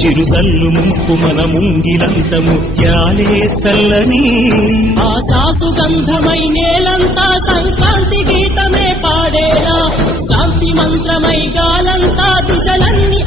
చిరుజల్లు ముంపు మన ముంగిలంత ముత్యాలే చల్లని ఆశాసు గంధమై నేలంతా సంక్రాంతి గీతమే పాడేలా శాంతి మంత్రమై గాలంతా దిశలన్నీ